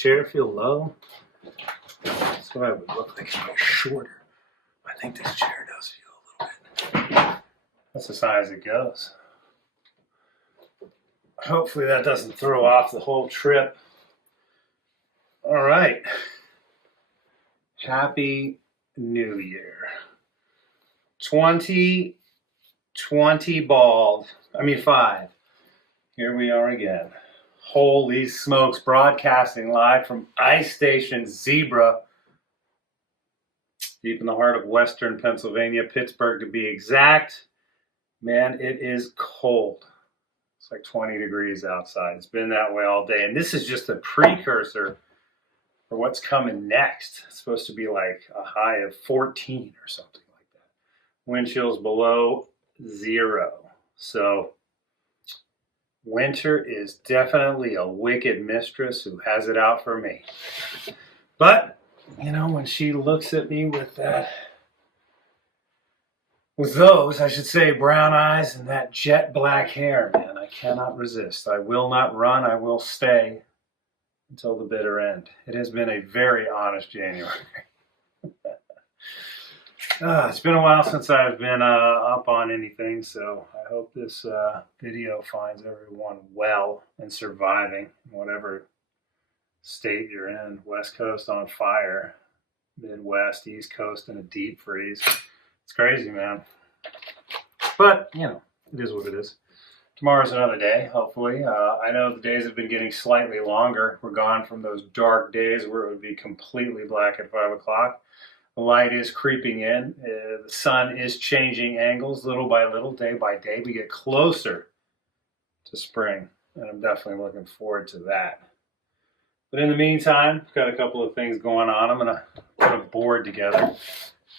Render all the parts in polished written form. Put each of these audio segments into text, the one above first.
chair feel low? That's what I would look like if I was shorter. I think this chair does feel a little bit. That's as high as it goes. Hopefully that doesn't throw off the whole trip. All right. Happy New Year. 2020 bald. 5. Here we are again. Holy smokes, broadcasting live from Ice Station Zebra, deep in the heart of Western Pennsylvania, Pittsburgh to be exact. Man, it is cold. It's like 20 degrees outside. It's been that way all day. And this is just a precursor for what's coming next. It's supposed to be like a high of 14 or something like that. Wind chills below 0. So winter is definitely a wicked mistress who has it out for me. But, you know, when she looks at me with those, I should say, brown eyes and that jet black hair, man, I cannot resist. I will not run. I will stay until the bitter end. It has been a very honest January. It's been a while since I've been up on anything, so I hope this video finds everyone well and surviving in whatever state you're in. West Coast on fire, Midwest, East Coast in a deep freeze. It's crazy, man. But, you know, it is what it is. Tomorrow's another day, hopefully. I know the days have been getting slightly longer. We're gone from those dark days where it would be completely black at 5 o'clock. The light is creeping in. The sun is changing angles little by little, day by day. We get closer to spring, and I'm definitely looking forward to that. But in the meantime, I've got a couple of things going on. I'm going to put a board together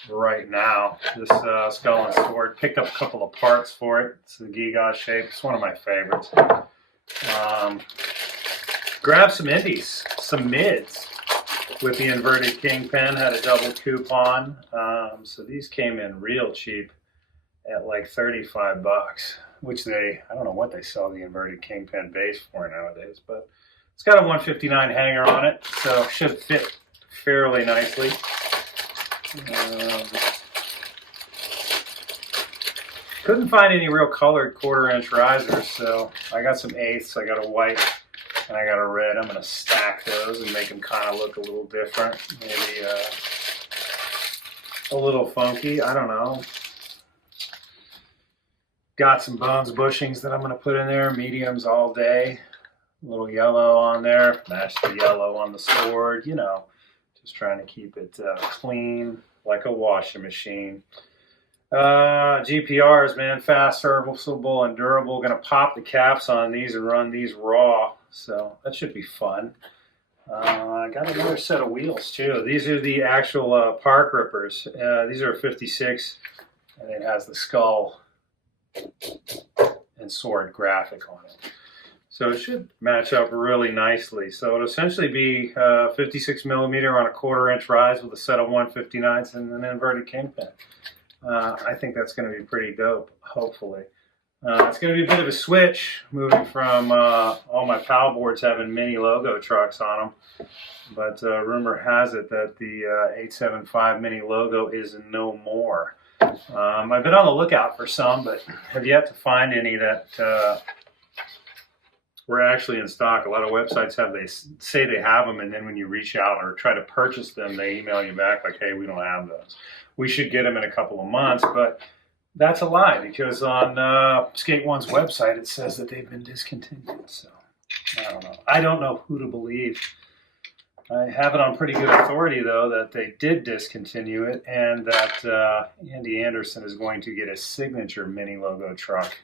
right now. This Skull and Sword, picked up a couple of parts for it. It's the gee-gah shape. It's one of my favorites. Grab some indies, some mids with the inverted kingpin. Had a double coupon. So these came in real cheap at like 35 bucks, which I don't know what they sell the inverted kingpin base for nowadays, but it's got a 159 hanger on it, so should fit fairly nicely. Couldn't find any real colored 1/4-inch risers, so I got some 8ths. I got a white and I got a red. I'm going to stack those and make them kind of look a little different, maybe a little funky. I don't know. Got some bones bushings that I'm going to put in there, mediums all day. A little yellow on there, match the yellow on the sword, you know, just trying to keep it clean like a washing machine. GPRs, man, fast, serviceable, and durable. Going to pop the caps on these and run these raw, so that should be fun. I got another set of wheels too. These are the actual park rippers. These are 56, and it has the skull and sword graphic on it. So it should match up really nicely. So it'll essentially be 56 millimeter on a 1/4-inch rise with a set of 159s and an inverted kingpin. I think that's going to be pretty dope, hopefully. It's going to be a bit of a switch, moving from all my PAL boards having mini logo trucks on them. But rumor has it that the 875 mini logo is no more. I've been on the lookout for some, but have yet to find any that were actually in stock. A lot of websites they say they have them, and then when you reach out or try to purchase them, they email you back like, hey, we don't have those. We should get them in a couple of months, but that's a lie, because on Skate One's website it says that they've been discontinued. So I don't know. I don't know who to believe. I have it on pretty good authority, though, that they did discontinue it, and that Andy Anderson is going to get a signature mini logo truck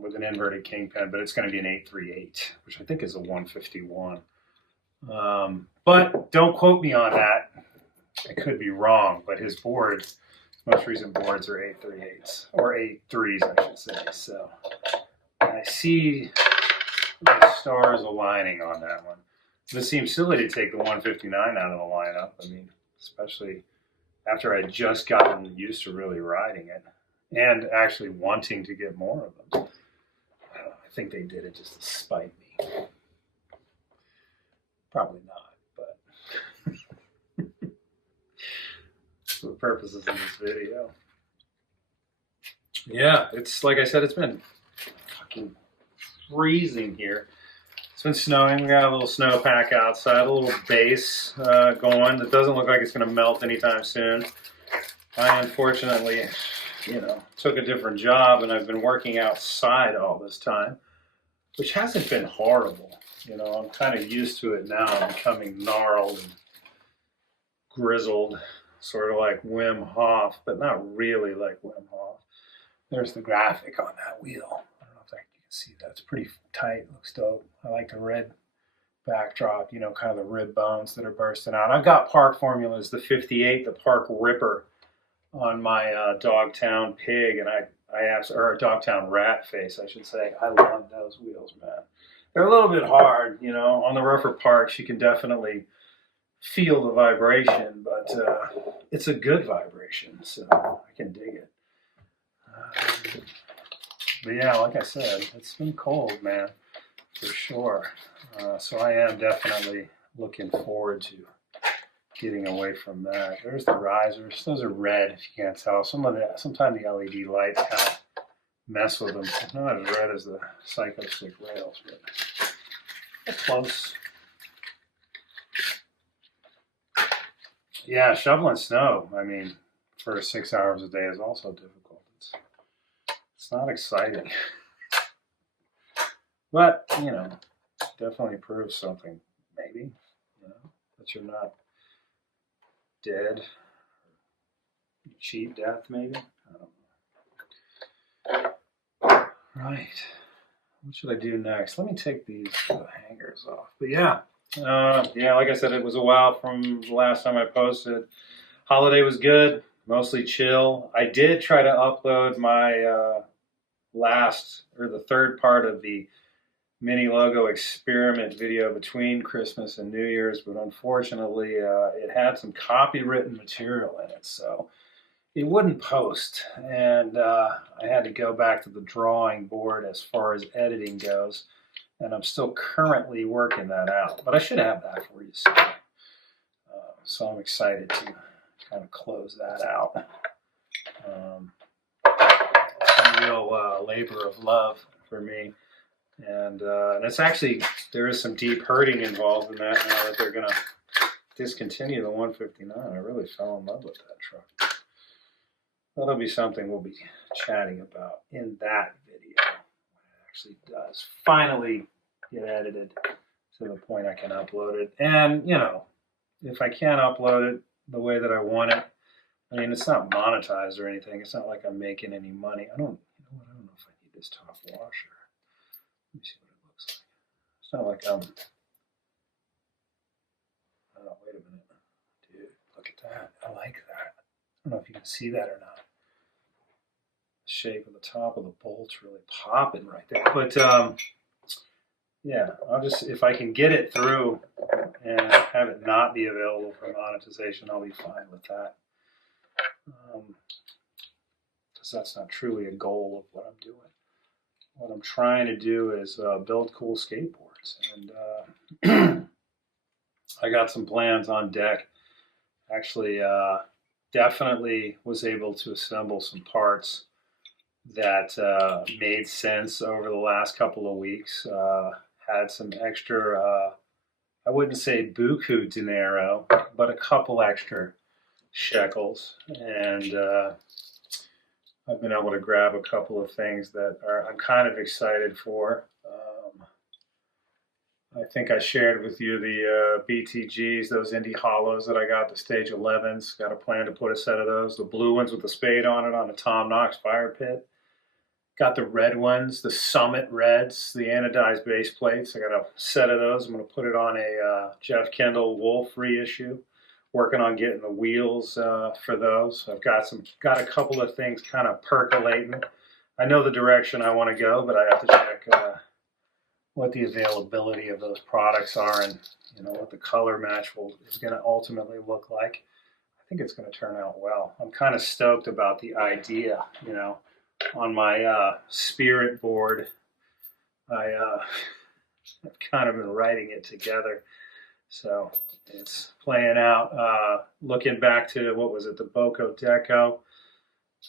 with an inverted kingpin, but it's going to be an 838, which I think is a 151. But don't quote me on that. I could be wrong, but his boards, most recent boards, are 838s, or 83s, I should say. So I see the stars aligning on that one. It seems silly to take the 159 out of the lineup. I mean, especially after I just gotten used to really riding it and actually wanting to get more of them. I think they did it just to spite me. Probably not, but for the purposes of this video. Yeah, it's like I said, it's been fucking freezing here. It's been snowing. We got a little snowpack outside, a little base going. It doesn't look like it's going to melt anytime soon. I unfortunately, took a different job, and I've been working outside all this time, which hasn't been horrible. I'm kind of used to it now. I'm becoming gnarled and grizzled, sort of like Wim Hof, but not really like Wim Hof. There's the graphic on that wheel. I don't know if you can see that. It's pretty tight. Looks dope. I like the red backdrop, kind of the rib bones that are bursting out. I've got Park Formulas, the 58, the Park Ripper on my Dogtown Pig, and or Dogtown Rat Face, I should say. I love those wheels, man. They're a little bit hard, on the rougher parks. You can definitely feel the vibration, but it's a good vibration, so I can dig it. But yeah, like I said, it's been cold, man, for sure. So I am definitely looking forward to getting away from that. There's the risers. Those are red, if you can't tell. Sometimes the LED lights kind of mess with them. Not as red as the Psycho Stick rails, but they're close. Yeah, shoveling snow, for 6 hours a day is also difficult. It's not exciting. But, definitely proves something, maybe, that you're not dead. Cheap death, maybe? I don't know. Right. What should I do next? Let me take these hangers off. But yeah, like I said, it was a while from the last time I posted. Holiday was good, mostly chill. I did try to upload my the third part of the mini logo experiment video between Christmas and New Year's, but unfortunately it had some copywritten material in it, so it wouldn't post, and I had to go back to the drawing board as far as editing goes, and I'm still currently working that out, but I should have that for you soon. So I'm excited to kind of close that out. It's a real labor of love for me. And it's actually, there is some deep hurting involved in that now that they're going to discontinue the 159. I really fell in love with that truck. That'll be something we'll be chatting about in that video when it actually does finally get edited to the point I can upload it. And, if I can't upload it the way that I want it, it's not monetized or anything. It's not like I'm making any money. I don't know if I need this top washer. Let me see what it looks like. It's not like oh, wait a minute. Dude, look at that. I like that. I don't know if you can see that or not. The shape of the top of the bolt's really popping right there. But, yeah, if I can get it through and have it not be available for monetization, I'll be fine with that. Because that's not truly a goal of what I'm doing. What I'm trying to do is build cool skateboards, and I got some plans on deck. Actually, definitely was able to assemble some parts that made sense over the last couple of weeks. Had some extra, I wouldn't say buku dinero, but a couple extra shekels, and I've been able to grab a couple of things that I'm kind of excited for. I think I shared with you the BTGs, those Indy Hollows that I got, the Stage 11s. Got a plan to put a set of those. The blue ones with the spade on it on the Tom Knox fire pit. Got the red ones, the Summit Reds, the anodized base plates. I got a set of those. I'm going to put it on a Jeff Kendall Wolf reissue. Working on getting the wheels for those. I've got a couple of things kind of percolating. I know the direction I want to go, but I have to check what the availability of those products are, and what the color match is going to ultimately look like. I think it's going to turn out well. I'm kind of stoked about the idea. On my spirit board, I've kind of been writing it together. So it's playing out. Looking back to, what was it, the Boco Deco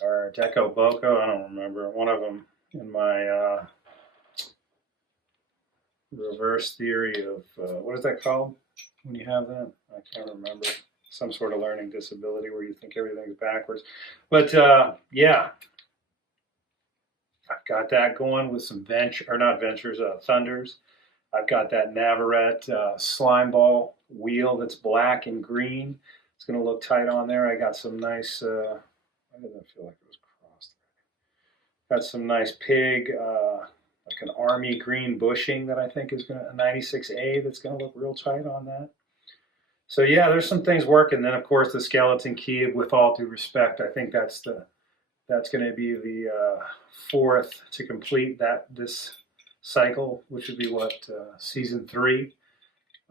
or Deco Boco? I don't remember. One of them in my reverse theory of, what is that called when you have that? I can't remember. Some sort of learning disability where you think everything's backwards. But yeah, I've got that going with some Thunders. I've got that Navarrete slime ball wheel that's black and green. It's going to look tight on there. I got some nice, why did that feel like it was crossed? Got some nice pig, like an army green bushing that I think is going to, a 96A that's going to look real tight on that. So yeah, there's some things working. Then of course the skeleton key, with all due respect, I think that's going to be the fourth to complete this cycle, which would be what, season 3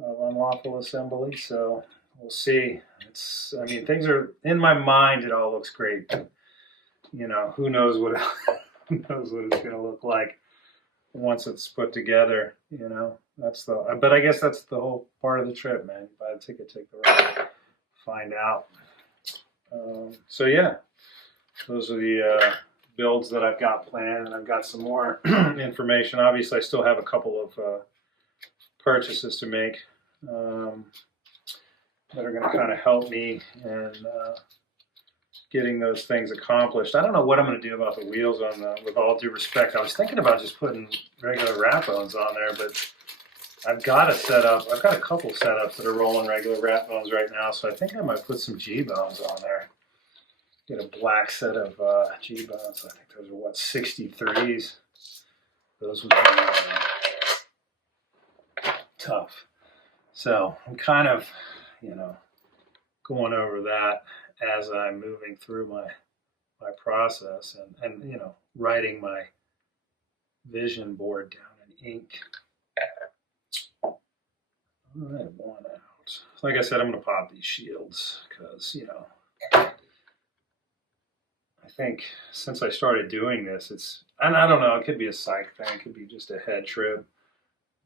of Unlawful Assembly. So we'll see. I mean, things are in my mind. It all looks great. But, you know, who knows what who knows what it's going to look like once it's put together. You know, but I guess that's the whole part of the trip, man. Buy the ticket, take the ride, find out. So yeah, those are the builds that I've got planned, and I've got some more information. Obviously, I still have a couple of purchases to make that are going to kind of help me in getting those things accomplished. I don't know what I'm going to do about the wheels on with all due respect. I was thinking about just putting regular rat bones on there, but I've got a couple setups that are rolling regular rat bones right now, so I think I might put some G-bones on there. Get a black set of G-bones. I think those are, what, 63s. Those would be tough. So I'm kind of, you know, going over that as I'm moving through my process and you know, writing my vision board down in ink. All right, one out. Like I said, I'm going to pop these shields because, you know, I think since I started doing this, and I don't know, it could be a psych thing, it could be just a head trip,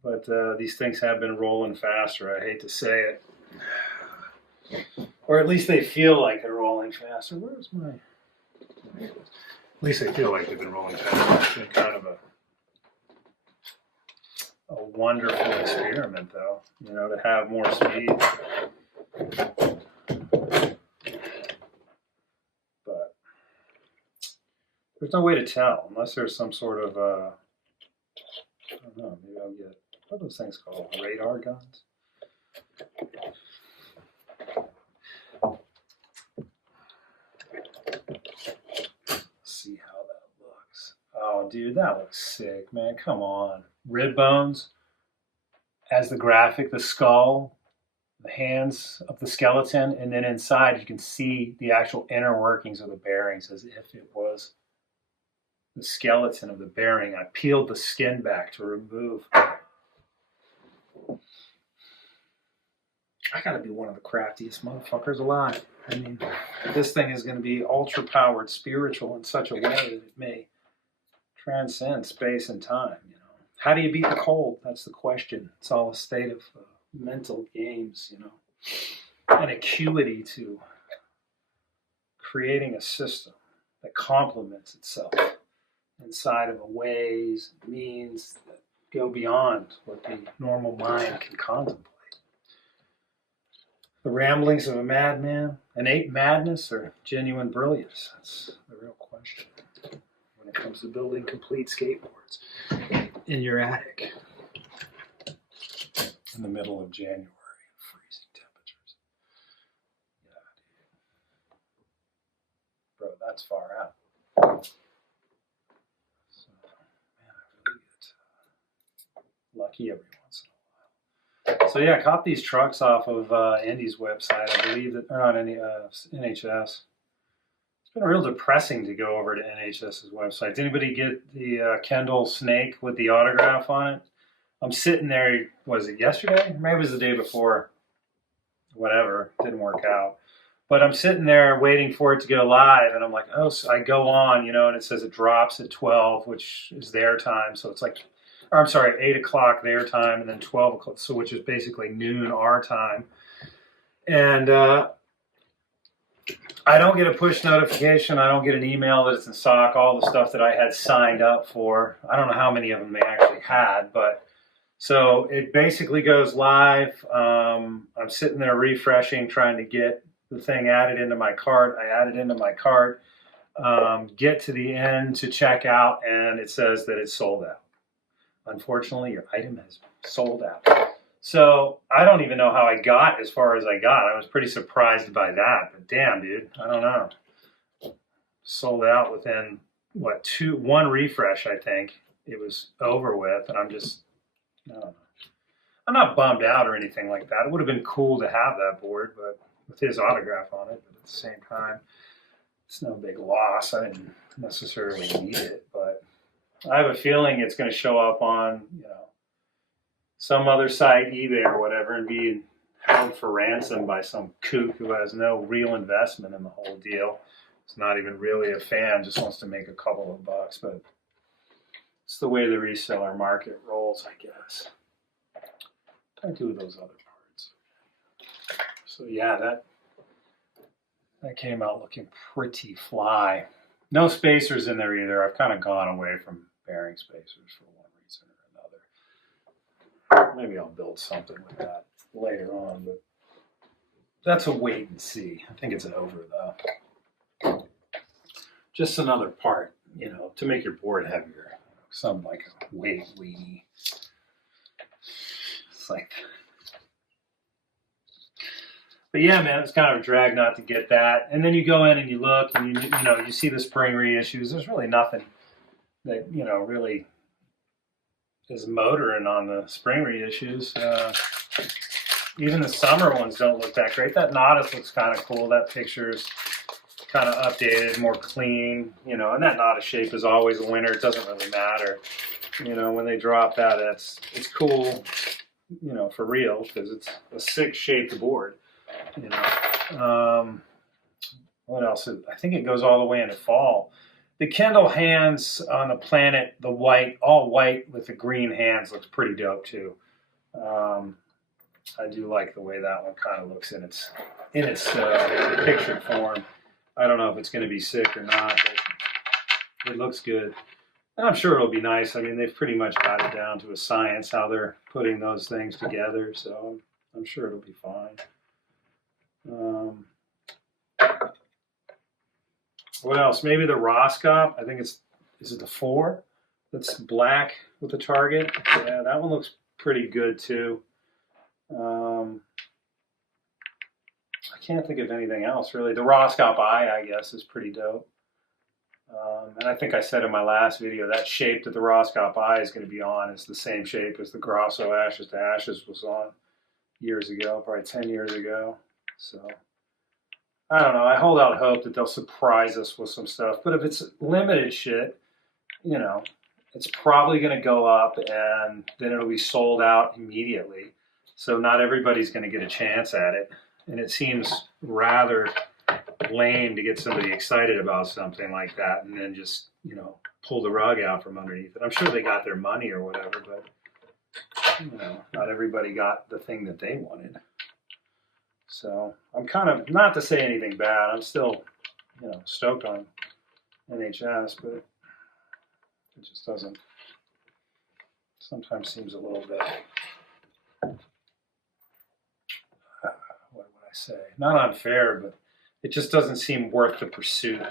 but these things have been rolling faster. I hate to say it. Or at least they feel like they're rolling faster. Where's my... At least they feel like they've been rolling faster. It's been kind of a wonderful experiment, though, you know, to have more speed. But there's no way to tell unless there's some sort of, I don't know, maybe I'll get, what are those things called? Radar guns? See how that looks. Oh, dude, that looks sick, man. Come on. Rib bones as the graphic, the skull, the hands of the skeleton, and then inside you can see the actual inner workings of the bearings as if it was the skeleton of the bearing. I peeled the skin back to remove. I gotta be one of the craftiest motherfuckers alive. I mean, this thing is going to be ultra-powered spiritual in such a way that it may transcend space and time, you know. How do you beat the cold? That's the question. It's all a state of mental games, you know. An acuity to creating a system that complements itself inside of a ways, means that go beyond what the normal mind can contemplate. The ramblings of a madman, innate madness, or genuine brilliance? That's the real question when it comes to building complete skateboards in your attic in the middle of January in freezing temperatures. Yeah, dude. Bro, that's far out. So, man, I really get lucky every once in a while. So yeah, cop these trucks off of Indy's website. I believe that, or not NHS. It's been real depressing to go over to NHS's website. Did anybody get the Kendall snake with the autograph on it? I'm sitting there, was it yesterday? Maybe it was the day before. Whatever, didn't work out. But I'm sitting there waiting for it to go live, and I'm like, oh, so I go on, you know, and it says it drops at 12, which is their time. So it's like or I'm sorry, 8 o'clock their time, and then 12 o'clock, so which is basically noon our time. And I don't get a push notification. I don't get an email that it's in stock. All the stuff that I had signed up for. I don't know how many of them they actually had, but so it basically goes live. I'm sitting there refreshing, trying to get the thing added into my cart. I add it into my cart, get to the end to check out, and it says that it's sold out. Unfortunately, your item has sold out. So I don't even know how I got as far as I got. I was pretty surprised by that, but damn, dude, I don't know. Sold out within what, one refresh, I think it was over with, and I'm just, I don't know. I'm not bummed out or anything like that. It would have been cool to have that board, but with his autograph on it. But at the same time, it's no big loss. I didn't necessarily need it, but I have a feeling it's going to show up on, some other site, eBay or whatever, and be held for ransom by some kook who has no real investment in the whole deal. It's not even really a fan, just wants to make a couple of bucks. But it's the way the reseller market rolls, I guess. I do those other parts. So yeah, that came out looking pretty fly. No spacers in there either. I've kind of gone away from bearing spacers for one reason or another. Maybe I'll build something with that later on, but that's a wait and see. I think it's over though. Just another part, to make your board heavier. Some like a weight weenie. It's like, but yeah, man, it's kind of a drag not to get that. And then you go in and you look, and you see the spring reissues. There's really nothing that really is motoring on the spring reissues. Even the summer ones don't look that great. That Nautis looks kind of cool. That picture's kind of updated, more clean, and that Nautis shape is always a winner. It doesn't really matter. When they drop that, it's cool, for real, because it's a sick shaped board. What else? I think it goes all the way into fall. The Kendall hands on the Planet, the white, all white with the green hands, looks pretty dope too. I do like the way that one kind of looks in its picture form. I don't know if it's going to be sick or not, but it looks good. And I'm sure it'll be nice. I mean, they've pretty much got it down to a science how they're putting those things together, so I'm sure it'll be fine. What else? Maybe the Roscop. I think is it the 4? That's black with the target. Yeah, that one looks pretty good too. I can't think of anything else really. The Roscop Eye, I guess, is pretty dope. And I think I said in my last video that shape that the Roscop Eye is going to be on is the same shape as the Grosso Ashes to Ashes was on years ago, probably 10 years ago. So I don't know. I hold out hope that they'll surprise us with some stuff. But if it's limited shit, it's probably going to go up and then it'll be sold out immediately. So not everybody's going to get a chance at it. And it seems rather lame to get somebody excited about something like that and then just, pull the rug out from underneath it. I'm sure they got their money or whatever, but, not everybody got the thing that they wanted. So I'm kind of, not to say anything bad, I'm still, stoked on NHS, but it just doesn't, sometimes seems a little bit, what would I say? Not unfair, but it just doesn't seem worth the pursuit,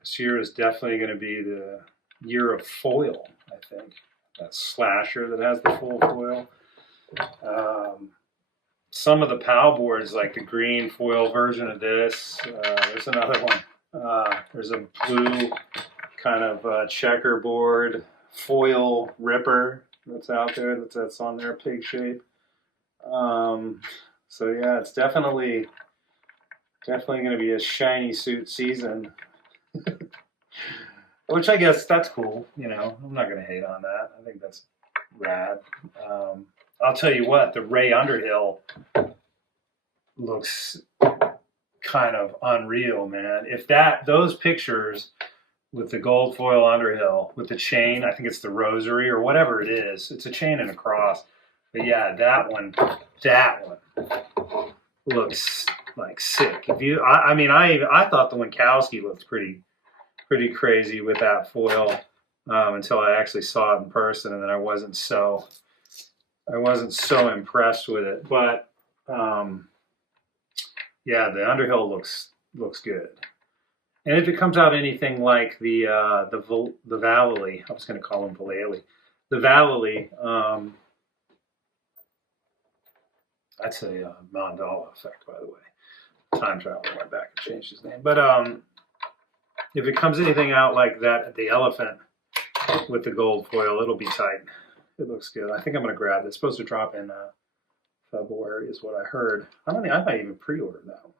This year is definitely going to be the year of foil, I think. That slasher that has the full foil. Some of the PAL boards, like the green foil version of this. There's another one. There's a blue kind of checkerboard foil ripper that's out there. That's on there, pig shape. So yeah, it's definitely going to be a shiny suit season. Which I guess that's cool, I'm not going to hate on that. I think that's rad. I'll tell you what, the Ray Underhill looks kind of unreal, man. If those pictures with the gold foil underhill with the chain, I think it's the rosary or whatever it is. It's a chain and a cross. But yeah, that one looks like sick. If you, I mean, I thought the Winkowski looked pretty crazy with that foil until I actually saw it in person, and then I wasn't so impressed with it. But yeah, the underhill looks good. And if it comes out anything like the Vallely, I was going to call him Vallely, the Vallely, that's a Mandala effect, by the way. Time travel went back and changed his name. But if it comes anything out like that, the Elephant with the gold foil, it'll be tight. It looks good. I think I'm going to grab it. It's supposed to drop in February, is what I heard. I might even pre-order that one.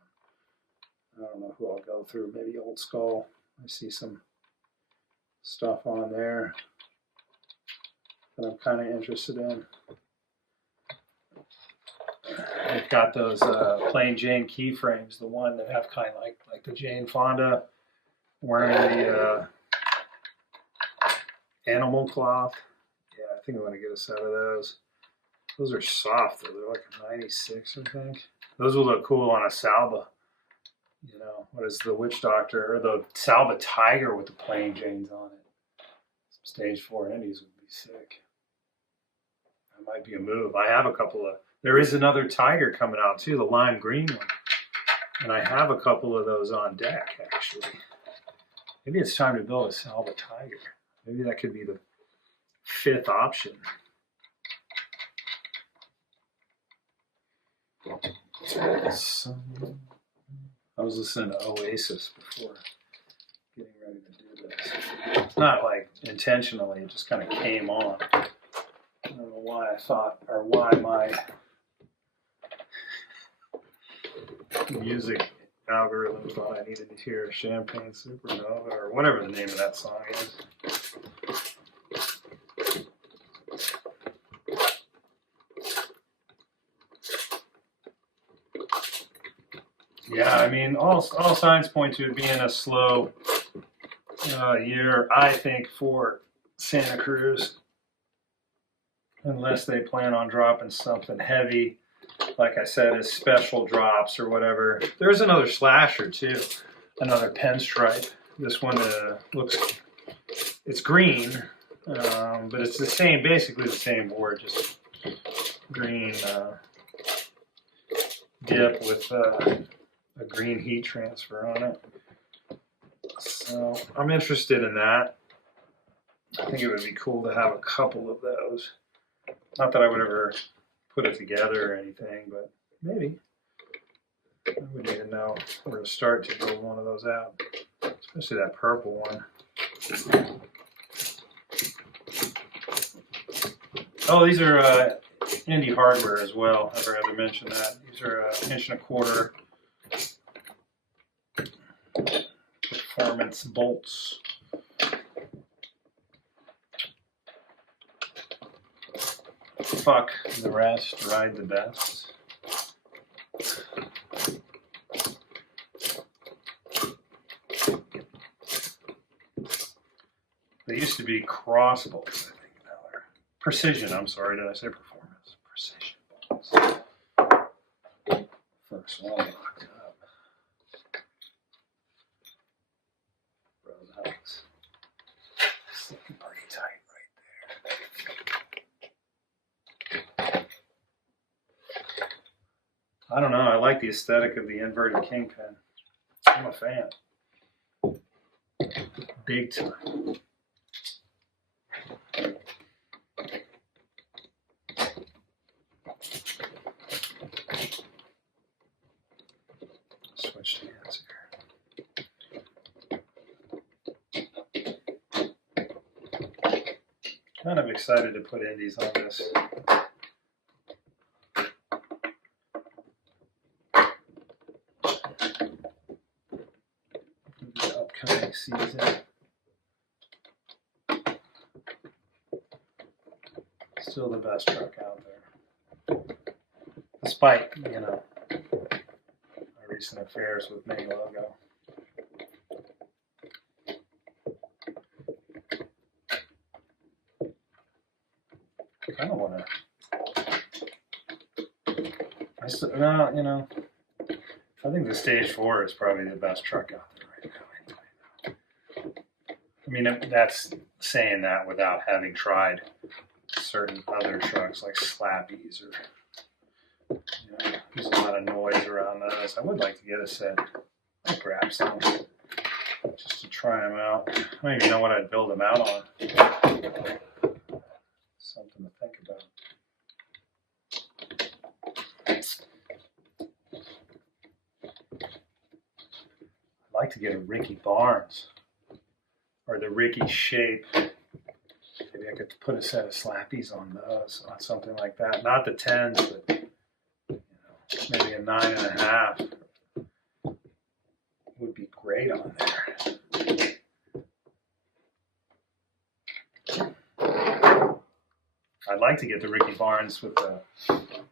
I don't know who I'll go through. Maybe Old Skull. I see some stuff on there that I'm kind of interested in. I've got those plain Jane keyframes, the one that have kind of like the Jane Fonda wearing the animal cloth. Yeah, I think I'm going to get a set of those. Those are soft, though. They're like a 96, I think. Those will look cool on a Salba. You know, what is the Witch Doctor, or the Salba Tiger with the plain Janes on it. Some stage 4 Indies would be sick. That might be a move. I have a couple of, there is another Tiger coming out too, the lime green one. And I have a couple of those on deck, actually. Maybe it's time to build a Salba Tiger. Maybe that could be the 5th option. I was listening to Oasis before getting ready to do this. Not like intentionally, it just kind of came on. I don't know why I thought, or why my music algorithm thought I needed to hear Champagne Supernova, or whatever the name of that song is. Yeah, I mean, all signs point to it being a slow year, I think, for Santa Cruz, unless they plan on dropping something heavy, like I said, as special drops or whatever. There's another slasher too, another pinstripe. This one looks, it's green, but it's the same, basically the same board, just green dip with a green heat transfer on it. So I'm interested in that. I think it would be cool to have a couple of those. Not that I would ever put it together or anything, but maybe. I wouldn't even know where to start to build one of those out, especially that purple one. Oh, these are Indy hardware as well. I'd rather mention that. These are 1.25" performance bolts. Fuck the rest, ride the best. They used to be cross bolts, I think. Now they're precision. I'm sorry, did I say performance? Precision bolts. First one locked up. Bro, that was sitting pretty tight right there. I don't know. I like the aesthetic of the inverted kingpin. I'm a fan. Big time. Switch hands here. Kind of excited to put indies on this. The upcoming season. Still the best truck out there. Despite, you know, I recent affairs with Mini logo. I kind of want to. No, you know, I think the Stage 4 is probably the best truck out there right now. I mean, that's saying that without having tried certain other trucks like Slappies or, you know, there's a lot of noise around those. I would like to get a set. I'll grab some just to try them out. I don't even know what I'd build them out on. Something to think about. I'd like to get a Ricky Barnes or the Ricky Shape. Maybe I could put a set of Slappies on those, on something like that. Not the 10s, but you know, maybe a 9.5 would be great on there. I'd like to get the Ricky Barnes with the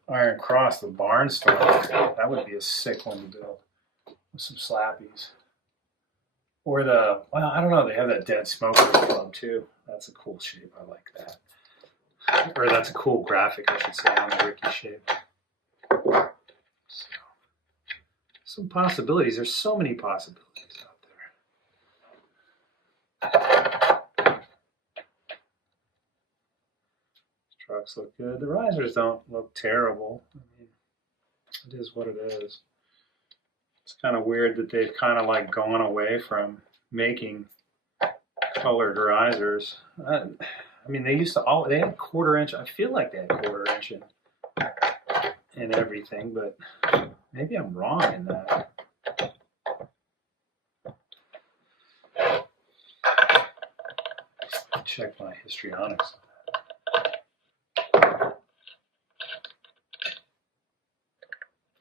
Iron Cross, the Barnstorm. That would be a sick one to build with some Slappies. Or the, well, I don't know, they have that Dead Smoker club too. That's a cool shape. I like that. Or that's a cool graphic, I should say, on the Ricky Shape. So, some possibilities. There's so many possibilities out there. Trucks look good. The risers don't look terrible. I mean, it is what it is. It's kind of weird that they've kind of like gone away from making colored risers. I mean, they used to they had 1/4 inch. I feel like they had 1/4 inch in everything, but maybe I'm wrong in that. Check my histrionics.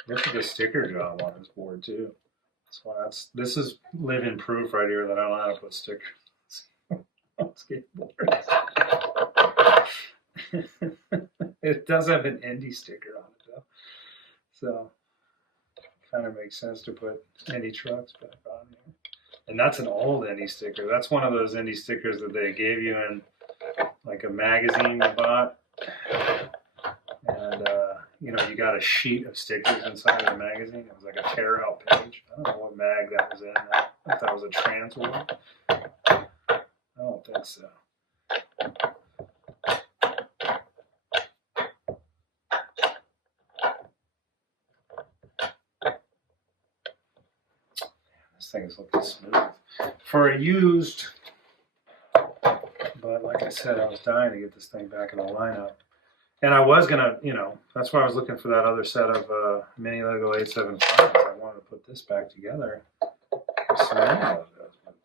Look at the sticker job on this board too. That's why this is living proof right here that I don't know how to put stickers on skateboards. It does have an Indy sticker on it though, so it kind of makes sense to put Indy trucks back on here. And that's an old Indy sticker. That's one of those Indy stickers that they gave you in like a magazine you bought, and you know, you got a sheet of stickers inside of the magazine. It was like a tear out page. I don't know what mag that was in. I thought that was a trans one. I don't think so. This thing is looking smooth for a used, but like I said, I was dying to get this thing back in the lineup. And I was gonna, you know, that's why I was looking for that other set of Mini Logo 875s. I wanted to put this back together with some Mini logos, but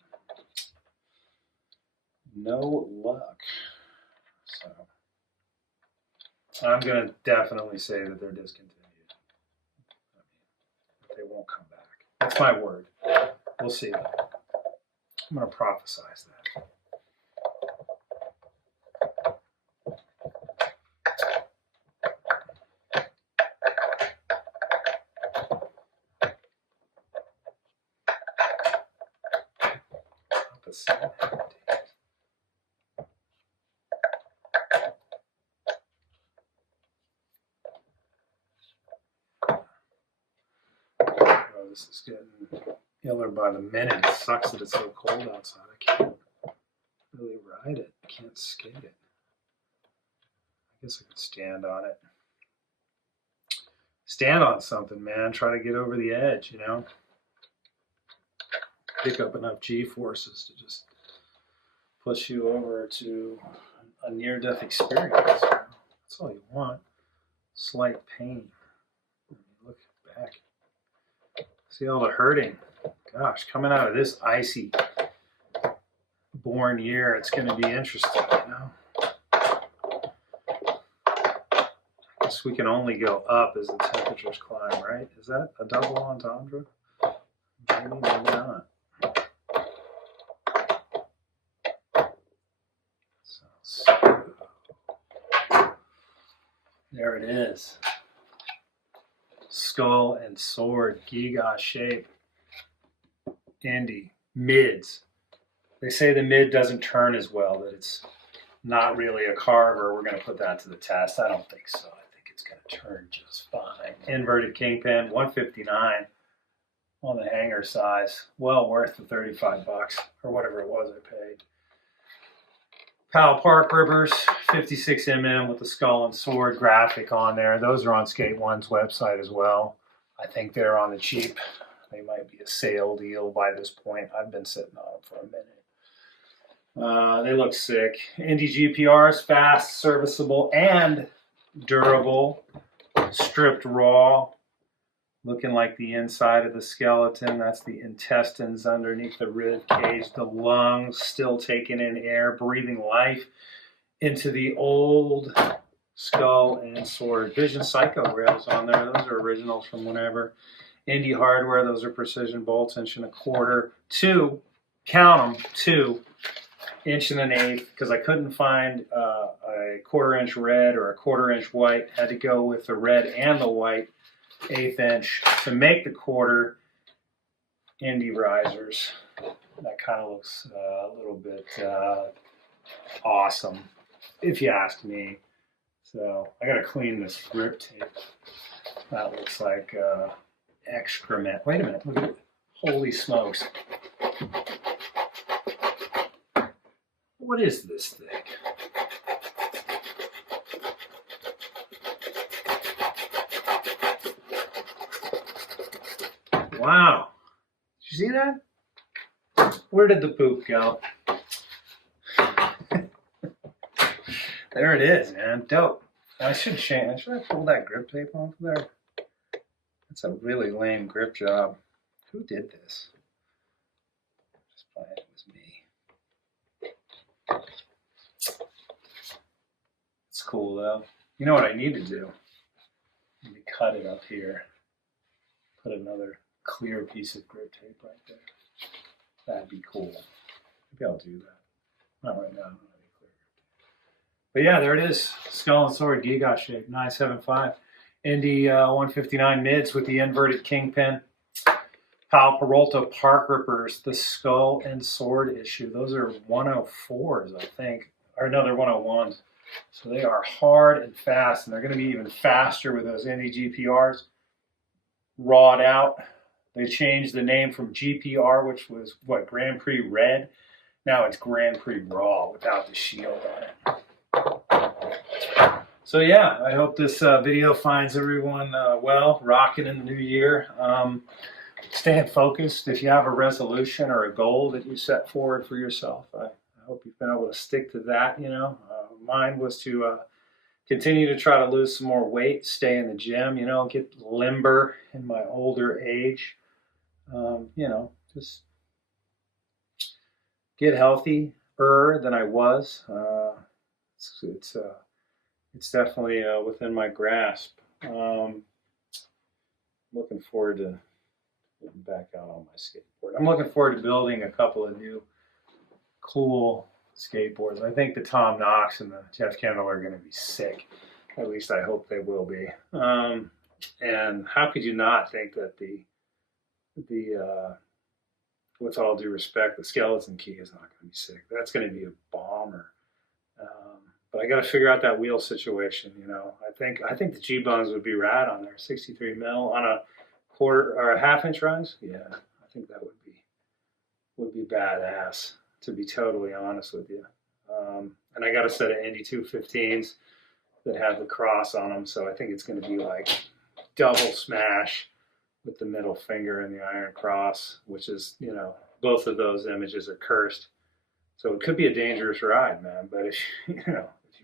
no luck. So I'm gonna definitely say that they're discontinued. I mean, they won't come back. That's my word. We'll see. I'm gonna prophesize that. Oh, this is getting iller by the minute. It sucks that it's so cold outside. I can't really ride it. I can't skate it. I guess I could stand on it. Stand on something, man. Try to get over the edge, you know? Pick up enough G-forces to just push you over to a near-death experience. That's all you want. Slight pain. Look back. See all the hurting. Gosh, coming out of this icy born year, it's going to be interesting, you know? I guess we can only go up as the temperatures climb, right? Is that a double entendre? Maybe, maybe not. There it is. skull and sword, gee-gah shape, Indy, mids. They say the mid doesn't turn as well, that it's not really a carver. We're going to put that to the test. I don't think so. I think it's going to turn just fine. Inverted kingpin, 159 on the hanger size. Well worth the 35 bucks or whatever it was I paid. Powell Park Rippers, 56 mm with the skull and sword graphic on there. Those are on Skate One's website as well. I think they're on the cheap. They might be a sale deal by this point. I've been sitting on them for a minute. They look sick. Indy GPRs, fast, serviceable, and durable. Stripped raw. Looking like the inside of the skeleton. That's the intestines underneath the rib cage. The lungs still taking in air, breathing life into the old skull and sword. Vision Psycho rails on there. Those are originals from whenever. Indy hardware. Those are precision bolts, 1.25 inch. Two, count them, 2 1 1/8 inch, because I couldn't find a 1/4 inch red or a 1/4 inch white. Had to go with the red and the white 1/8 inch to make the 1/4 Indy risers. That kind of looks a little bit awesome, if you ask me. So I gotta clean this grip tape. That looks like excrement. Wait a minute, look at it. Holy smokes. What is this thing? Wow. Did you see that? Where did the poop go? There it is, man. Dope. I should change. Should I pull that grip tape off there? That's a really lame grip job. Who did this? Just playing it was me. It's cool though. You know what I need to do? Let me cut it up here. Put another clear piece of grip tape right there. That'd be cool. Maybe I'll do that. Not right now. But yeah, there it is. Skull and sword, gee-gah shape, 975. Indy 159 mids with the inverted kingpin. Powell Peralta Park Rippers, the skull and sword issue. Those are 104s, I think. Or no, they're 101s. So they are hard and fast, and they're going to be even faster with those Indy GPRs. Rawed out. They changed the name from GPR, which was, what, Grand Prix Red? Now it's Grand Prix Raw without the shield on it. So yeah, I hope this video finds everyone well, rocking in the new year. Staying focused. If you have a resolution or a goal that you set forward for yourself, I hope you've been able to stick to that. You know, mine was to continue to try to lose some more weight, stay in the gym, you know, get limber in my older age. You know, just get healthier than I was. It's definitely within my grasp. Looking forward to getting back out on my skateboard. I'm looking forward to building a couple of new cool skateboards. I think the Tom Knox and the Jeff Kendall are going to be sick. At least I hope they will be. And how could you not think that the with all due respect, the skeleton key is not going to be sick. That's going to be a bomber. But I got to figure out that wheel situation. You know, I think the G-bones would be rad on there. 63 mil on a 1/4 or a 1/2 inch rise. Yeah, I think that would be badass, to be totally honest with you. And I got a set of Indy 215s that have the cross on them, so I think it's going to be like double smash with the middle finger and the iron cross, which is, you know, both of those images are cursed. So it could be a dangerous ride, man. But if you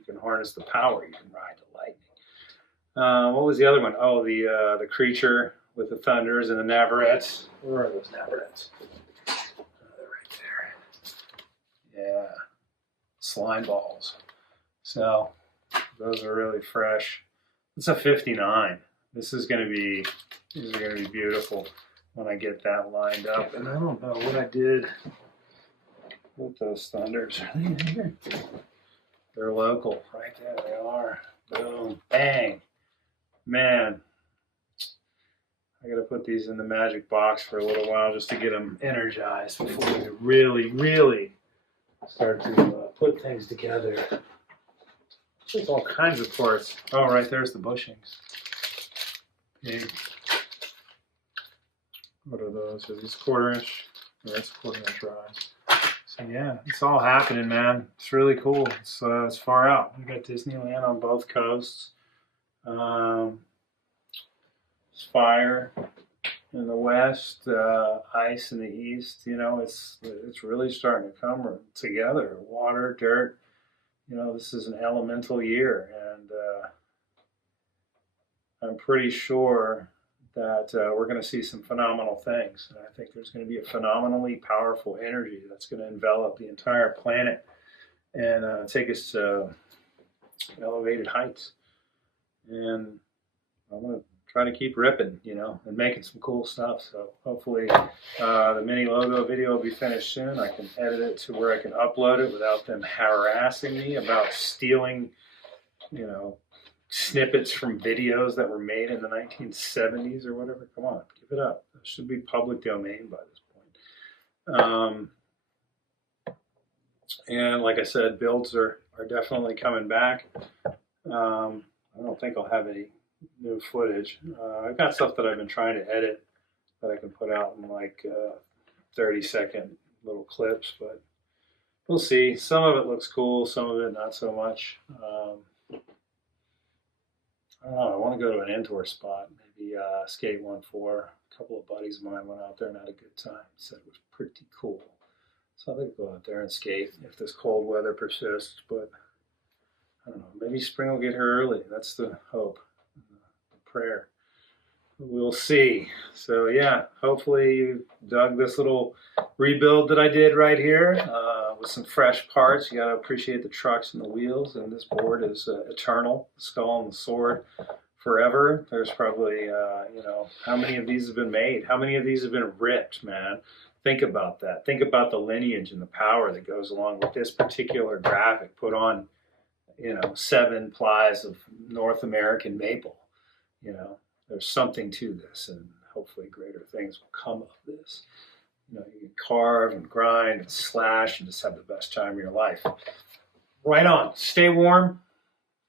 can harness the power, you can ride the lightning. What was the other one? Oh, the creature with the thunders and the Navarettes. Where are those Navarettes? They're right there. Yeah, slime balls. So those are really fresh. It's a 59. These are going to be beautiful when I get that lined up. And I don't know what I did with those thunders. Are they here? They're local. Right there they are. Boom. Bang. Man. I got to put these in the magic box for a little while just to get them energized before we really start to put things together. There's all kinds of parts. Oh, right there's the bushings. Okay. What are those? Are these 1/4 inch? Oh, that's 1/4 inch rods. So yeah, it's all happening, man. It's really cool. It's far out. We got Disneyland on both coasts. It's fire in the west, ice in the east. You know, it's really starting to come together. Water, dirt. You know, this is an elemental year, and I'm pretty sure that we're going to see some phenomenal things. And I think there's going to be a phenomenally powerful energy that's going to envelop the entire planet and take us to elevated heights. And I'm going to try to keep ripping, you know, and making some cool stuff. So hopefully the mini logo video will be finished soon. I can edit it to where I can upload it without them harassing me about stealing, you know, snippets from videos that were made in the 1970s or whatever. Come on, give it up. It should be public domain by this point. And like I said, builds are definitely coming back. I don't think I'll have any new footage. I've got stuff that I've been trying to edit that I can put out in like 30-second little clips, but we'll see. Some of it looks cool, some of it not so much. I don't know, I want to go to an indoor spot, maybe Skate 1-4. A couple of buddies of mine went out there and had a good time. Said it was pretty cool. So I think I'll go out there and skate if this cold weather persists, but I don't know, maybe spring will get here early. That's the hope, the prayer. We'll see. So yeah, hopefully you dug this little rebuild that I did right here with some fresh parts. You got to appreciate the trucks and the wheels, and this board is eternal. The skull and the sword, forever. There's probably, you know, how many of these have been made? How many of these have been ripped, man? Think about that. Think about the lineage and the power that goes along with this particular graphic put on, you know, 7 plies of North American maple. You know, there's something to this, and hopefully greater things will come of this. You know, you can carve and grind and slash and just have the best time of your life. Right on. Stay warm.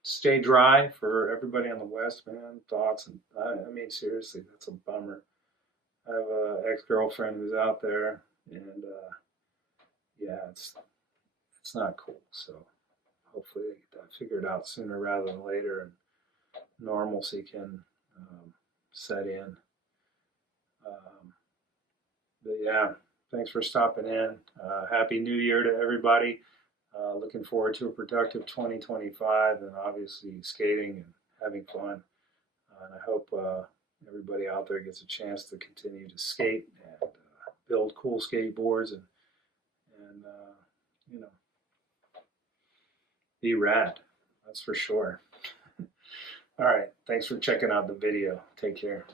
Stay dry for everybody on the West, man. Thoughts, and I mean, seriously, that's a bummer. I have an ex-girlfriend who's out there, and yeah, it's not cool. So hopefully they get that figured out sooner rather than later, and normalcy can set in. But yeah, thanks for stopping in. Happy New Year to everybody. Looking forward to a productive 2025, and obviously skating and having fun. And I hope everybody out there gets a chance to continue to skate and build cool skateboards and you know, be rad. That's for sure. All right. Thanks for checking out the video. Take care.